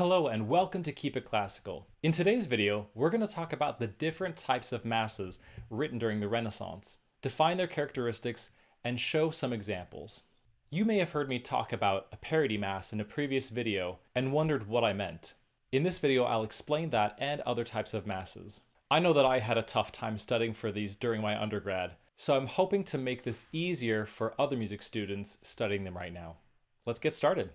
Hello and welcome to Keep It Classical. In today's video, we're going to talk about the different types of masses written during the Renaissance, define their characteristics, and show some examples. You may have heard me talk about a parody mass in a previous video and wondered what I meant. In this video, I'll explain that and other types of masses. I know that I had a tough time studying for these during my undergrad, so I'm hoping to make this easier for other music students studying them right now. Let's get started.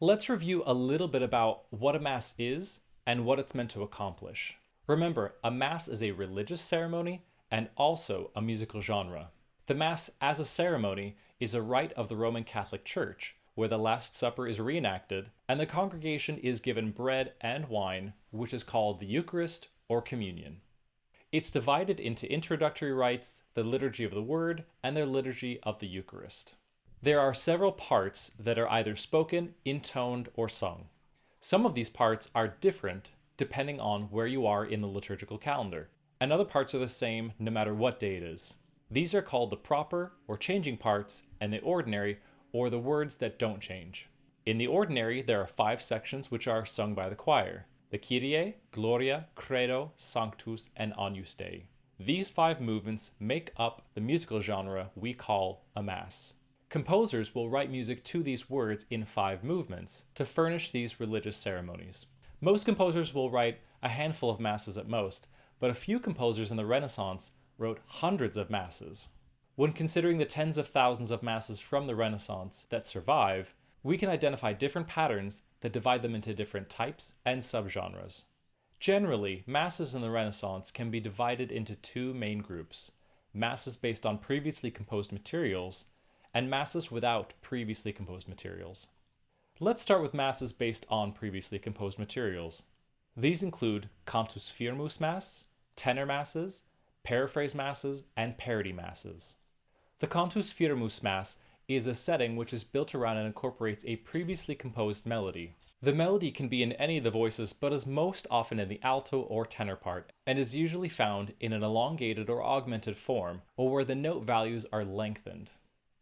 Let's review a little bit about what a mass is and what it's meant to accomplish. Remember, a mass is a religious ceremony and also a musical genre. The mass as a ceremony is a rite of the Roman Catholic Church, where the Last Supper is reenacted and the congregation is given bread and wine, which is called the Eucharist or Communion. It's divided into introductory rites, the Liturgy of the Word, and the Liturgy of the Eucharist. There are several parts that are either spoken, intoned, or sung. Some of these parts are different depending on where you are in the liturgical calendar, and other parts are the same no matter what day it is. These are called the proper or changing parts, and the ordinary or the words that don't change. In the ordinary, there are 5 sections which are sung by the choir: the Kyrie, Gloria, Credo, Sanctus, and Agnus Dei. These 5 movements make up the musical genre we call a mass. Composers will write music to these words in 5 movements to furnish these religious ceremonies. Most composers will write a handful of masses at most, but a few composers in the Renaissance wrote hundreds of masses. When considering the tens of thousands of masses from the Renaissance that survive, we can identify different patterns that divide them into different types and subgenres. Generally, masses in the Renaissance can be divided into 2 main groups: masses based on previously composed materials and masses without previously composed materials. Let's start with masses based on previously composed materials. These include Cantus firmus mass, tenor masses, Paraphrase masses, and Parody masses. The Cantus firmus mass is a setting which is built around and incorporates a previously composed melody. The melody can be in any of the voices, but is most often in the alto or tenor part, and is usually found in an elongated or augmented form, or where the note values are lengthened.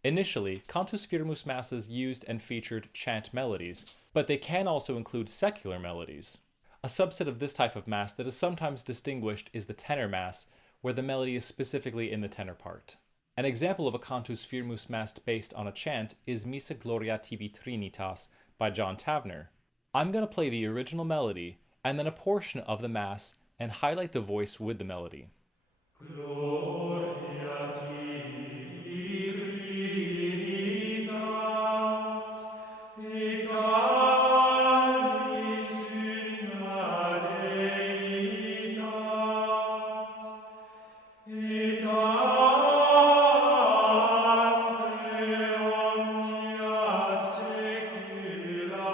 Initially, Cantus firmus masses used and featured chant melodies, but they can also include secular melodies. A subset of this type of mass that is sometimes distinguished is the tenor mass, where the melody is specifically in the tenor part. An example of a Cantus firmus mass based on a chant is Missa Gloria Tibi Trinitas by John Tavner. I'm going to play the original melody and then a portion of the mass and highlight the voice with the melody. Gloria tibi Trinitas, et callis una deitas, et ante omnia saecula.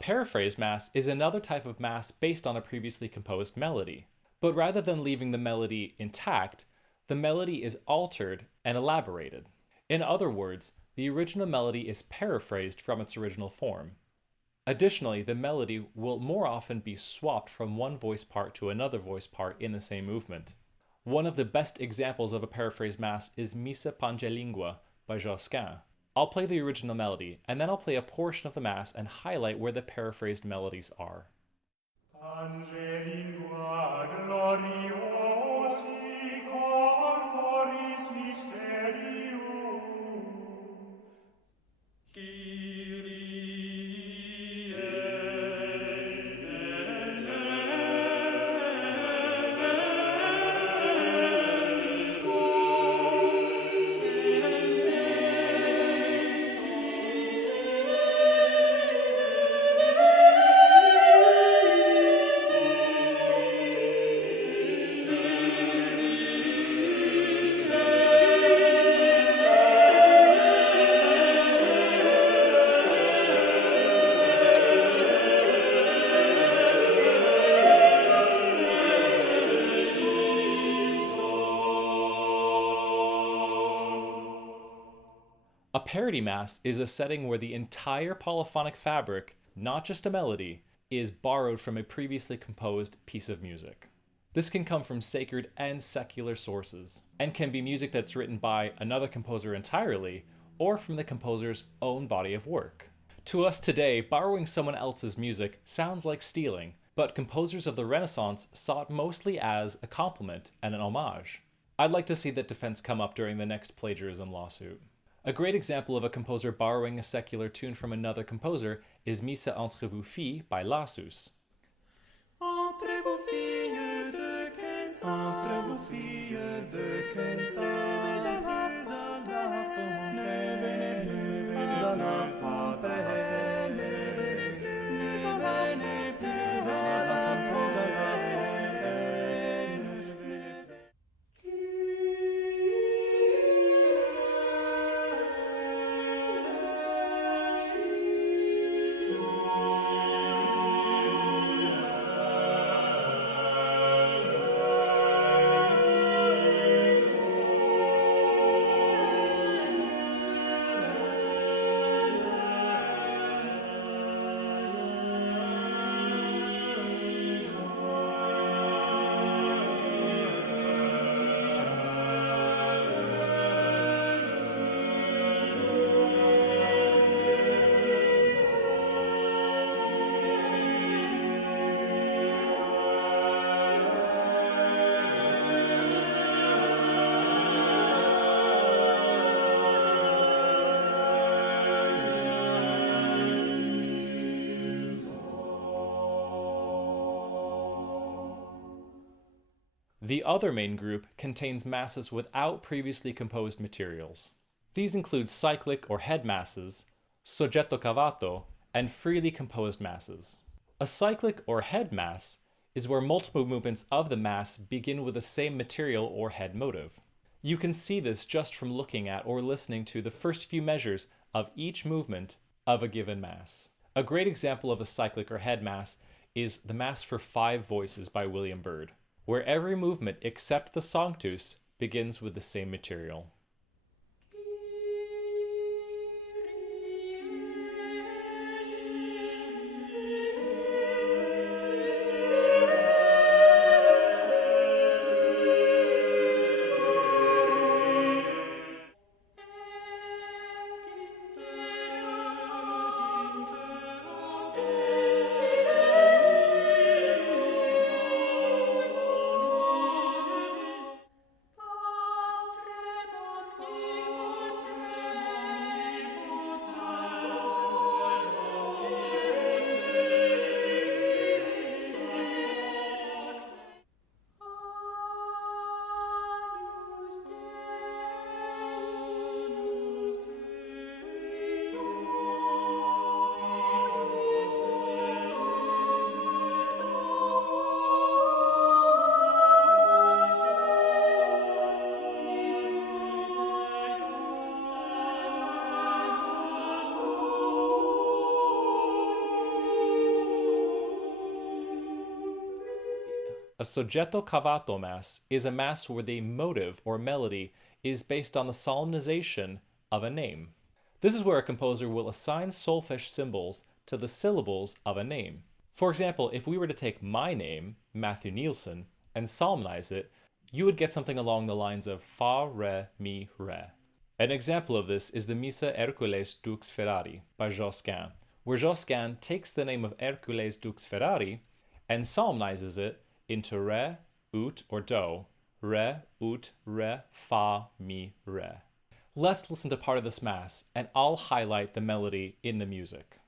paraphrase mass is another type of mass based on a previously composed melody. But rather than leaving the melody intact, the melody is altered and elaborated. In other words, the original melody is paraphrased from its original form. Additionally, the melody will more often be swapped from one voice part to another voice part in the same movement. One of the best examples of a paraphrase mass is Missa Pangelingua by Josquin. I'll play the original melody, and then I'll play a portion of the mass and highlight where the paraphrased melodies are. Angelingua gloriosi corporis mysterium A parody mass is a setting where the entire polyphonic fabric, not just a melody, is borrowed from a previously composed piece of music. This can come from sacred and secular sources, and can be music that's written by another composer entirely, or from the composer's own body of work. To us today, borrowing someone else's music sounds like stealing, but composers of the Renaissance saw it mostly as a compliment and an homage. I'd like to see that defense come up during the next plagiarism lawsuit. A great example of a composer borrowing a secular tune from another composer is Missa entre vous filles by Lassus. Entre vos filles de Cantus, entre vos filles de Cantus, plus à la fontaine, plus à la fontaine, plus à la fontaine, plus à la fontaine. The other main group contains masses without previously composed materials. These include cyclic or head masses, Soggeto Cavato, and freely composed masses. A cyclic or head mass is where multiple movements of the mass begin with the same material or head motive. You can see this just from looking at or listening to the first few measures of each movement of a given mass. A great example of a cyclic or head mass is the Mass for 5 Voices by William Byrd, where every movement except the Sanctus begins with the same material. a Soggeto Cavato Mass is a mass where the motive or melody is based on the solemnization of a name. This is where a composer will assign solfege symbols to the syllables of a name. For example, if we were to take my name, Matthew Nielsen, and solemnize it, you would get something along the lines of Fa, Re, Mi, Re. An example of this is the Missa Hercules Dux Ferrari by Josquin, where Josquin takes the name of Hercules Dux Ferrari and solemnizes it into Re, Ut, or Do, Re, Ut, Re, Fa, Mi, Re. Let's listen to part of this mass, and I'll highlight the melody in the music.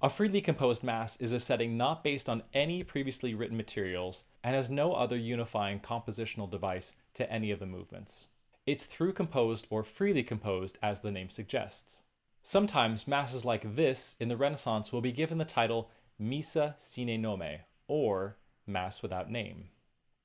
A freely composed mass is a setting not based on any previously written materials and has no other unifying compositional device to any of the movements. It's through composed or freely composed as the name suggests. Sometimes masses like this in the Renaissance will be given the title Missa sine nome, or Mass without name.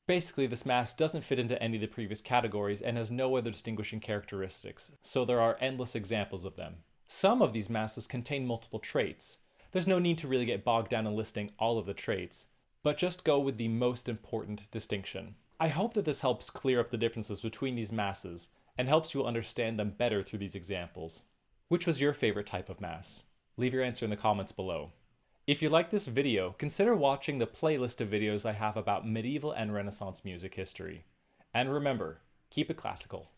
Basically, this mass doesn't fit into any of the previous categories and has no other distinguishing characteristics, so there are endless examples of them. Some of these masses contain multiple traits. There's no need to really get bogged down in listing all of the traits, but just go with the most important distinction. I hope that this helps clear up the differences between these masses and helps you understand them better through these examples. Which was your favorite type of mass? Leave your answer in the comments below. If you like this video, consider watching the playlist of videos I have about medieval and Renaissance music history. And remember, keep it classical.